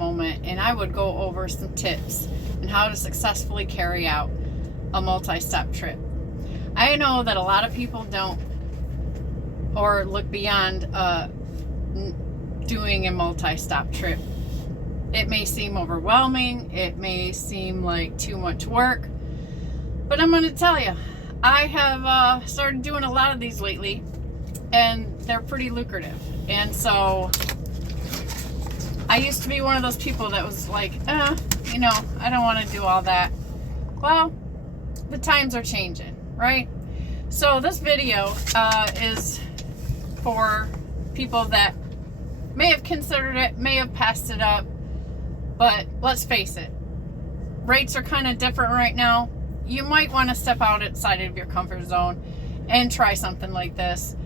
moment and I would go over some tips on how to successfully carry out a multi-stop trip. I know that a lot of people don't or look beyond doing a multi-stop trip. It may seem overwhelming, it may seem like too much work, but I'm going to tell you, I have started doing a lot of these lately, and they're pretty lucrative. And so I used to be one of those people that was like, I don't want to do all that. Well, the times are changing, right? So this video is for people that may have considered it, may have passed it up, but let's face it, rates are kind of different right now. You might want to step outside of your comfort zone and try something like this.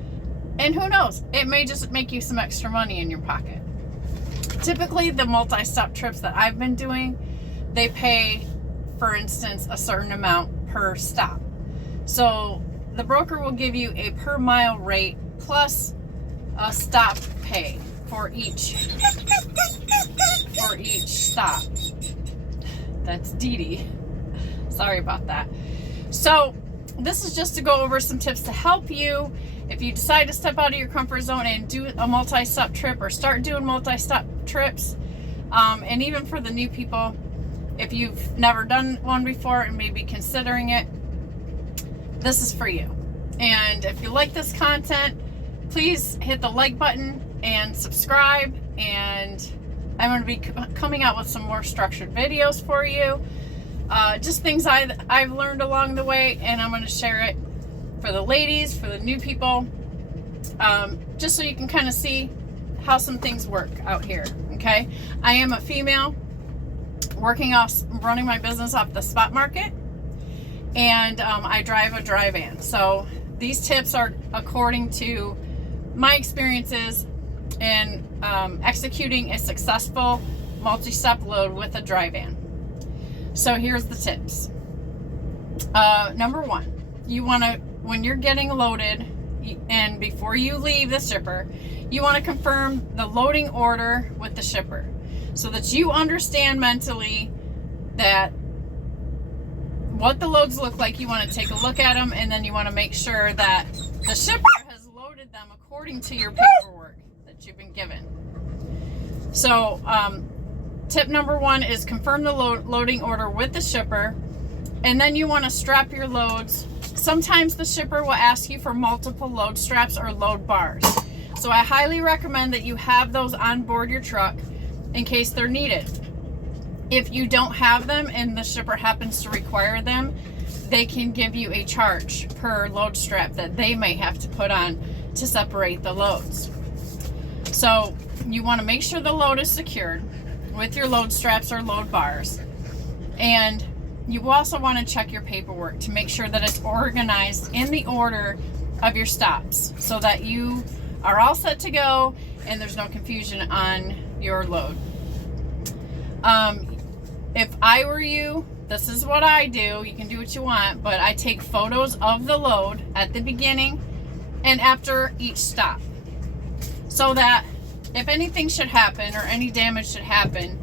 And who knows, it may just make you some extra money in your pocket. Typically, the multi-stop trips that I've been doing, they pay, for instance, a certain amount per stop. So the broker will give you a per mile rate plus a stop pay for each stop. That's Dee Dee. Sorry about that. So this is just to go over some tips to help you if you decide to step out of your comfort zone and do a multi-stop trip or start doing multi-stop trips. And even for the new people, if you've never done one before and maybe considering it, this is for you. And if you like this content, please hit the like button and subscribe. And I'm going to be coming out with some more structured videos for you. Just things I've learned along the way, and I'm going to share it for the ladies, for the new people, just so you can kind of see how some things work out here, okay? I am a female running my business off the spot market, and I drive a DryVan. So these tips are according to my experiences in executing a successful multi-stop load with a DryVan. So here's the tips. Number one, you want to, when you're getting loaded and before you leave the shipper, you want to confirm the loading order with the shipper so that you understand mentally that what the loads look like. You want to take a look at them, and then you want to make sure that the shipper has loaded them according to your paperwork that you've been given. So tip number one is confirm the loading order with the shipper, and then you want to strap your loads. Sometimes the shipper will ask you for multiple load straps or load bars. So I highly recommend that you have those on board your truck in case they're needed. If you don't have them and the shipper happens to require them, they can give you a charge per load strap that they may have to put on to separate the loads. So you want to make sure the load is secured with your load straps or load bars. And you also want to check your paperwork to make sure that it's organized in the order of your stops so that you are all set to go and there's no confusion on your load. If I were you, this is what I do. You can do what you want, but I take photos of the load at the beginning and after each stop so that if anything should happen or any damage should happen,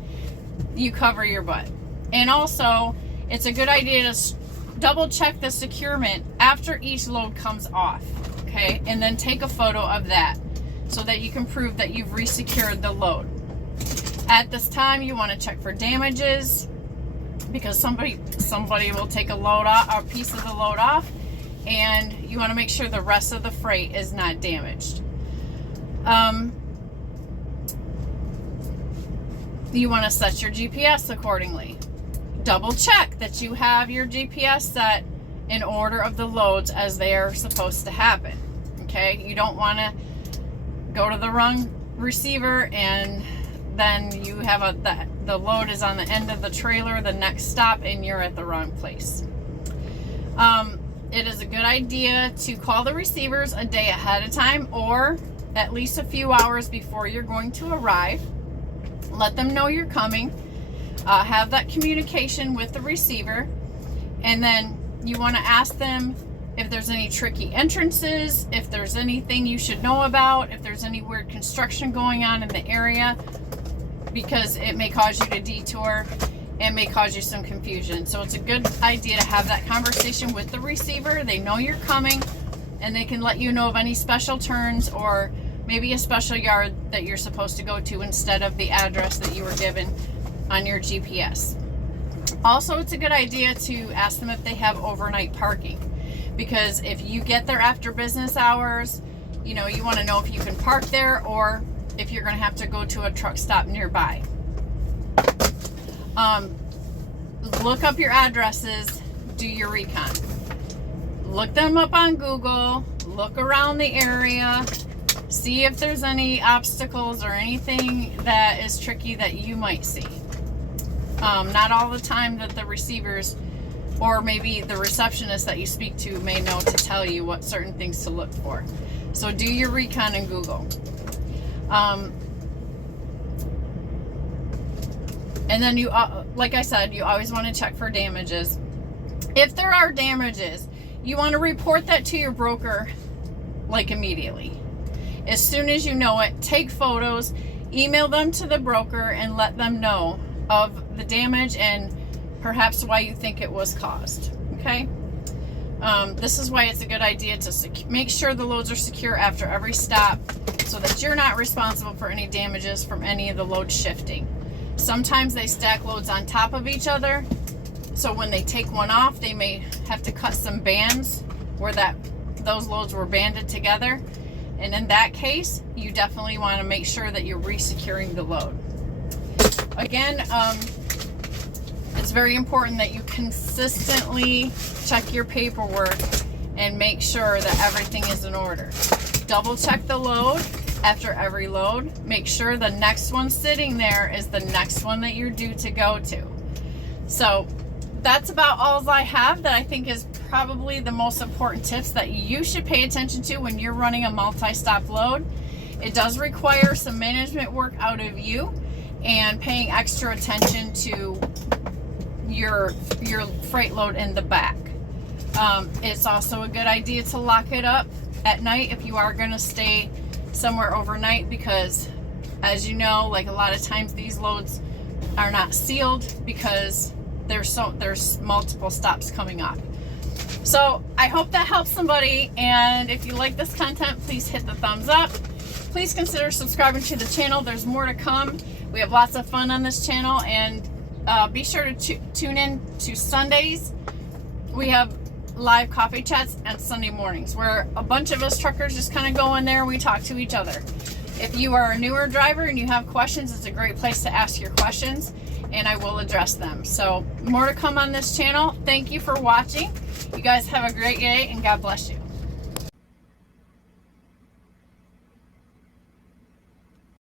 you cover your butt. And also, it's a good idea to double check the securement after each load comes off, okay? And then take a photo of that so that you can prove that you've resecured the load. At this time, you want to check for damages because somebody will take a load off, a piece of the load off, and you want to make sure the rest of the freight is not damaged. You want to set your GPS accordingly. Double check that you have your GPS set in order of the loads as they are supposed to happen. Okay, you don't want to go to the wrong receiver and then you have the load is on the end of the trailer, the next stop, and you're at the wrong place. It is a good idea to call the receivers a day ahead of time or at least a few hours before you're going to arrive. Let them know you're coming. Have that communication with the receiver, and then you want to ask them if there's any tricky entrances, if there's anything you should know about, if there's any weird construction going on in the area. because it may cause you to detour and may cause you some confusion. So it's a good idea to have that conversation with the receiver. They know you're coming, and they can let you know of any special turns or maybe a special yard that you're supposed to go to instead of the address that you were given on your GPS. Also, it's a good idea to ask them if they have overnight parking, because if you get there after business hours, you know, you want to know if you can park there or if you're going to have to go to a truck stop nearby. Look up your addresses, do your recon. Look them up on Google, look around the area, see if there's any obstacles or anything that is tricky that you might see. Not all the time that the receivers or maybe the receptionist that you speak to may know to tell you what certain things to look for. So do your recon in Google. And then you, like I said, you always want to check for damages. If there are damages, you want to report that to your broker like immediately. As soon as you know it, take photos, email them to the broker, and let them know of the damage and perhaps why you think it was caused. Okay? This is why it's a good idea to make sure the loads are secure after every stop so that you're not responsible for any damages from any of the load shifting. Sometimes they stack loads on top of each other, so when they take one off, they may have to cut some bands where those loads were banded together. And in that case, you definitely want to make sure that you're re-securing the load. Again, it's very important that you consistently check your paperwork and make sure that everything is in order. Double check the load after every load. Make sure the next one sitting there is the next one that you're due to go to. So that's about all I have that I think is probably the most important tips that you should pay attention to when you're running a multi-stop load. It does require some management work out of you and paying extra attention to your freight load in the back. It's also a good idea to lock it up at night if you are going to stay somewhere overnight, because as you know, like a lot of times these loads are not sealed because there's multiple stops coming up. So I hope that helps somebody, and if you like this content, please hit the thumbs up. Please consider subscribing to the channel. There's more to come. We have lots of fun on this channel, and be sure to tune in to Sundays. We have live coffee chats on Sunday mornings where a bunch of us truckers just kind of go in there and we talk to each other. If you are a newer driver and you have questions, it's a great place to ask your questions, and I will address them. So more to come on this channel. Thank you for watching. You guys have a great day, and God bless you.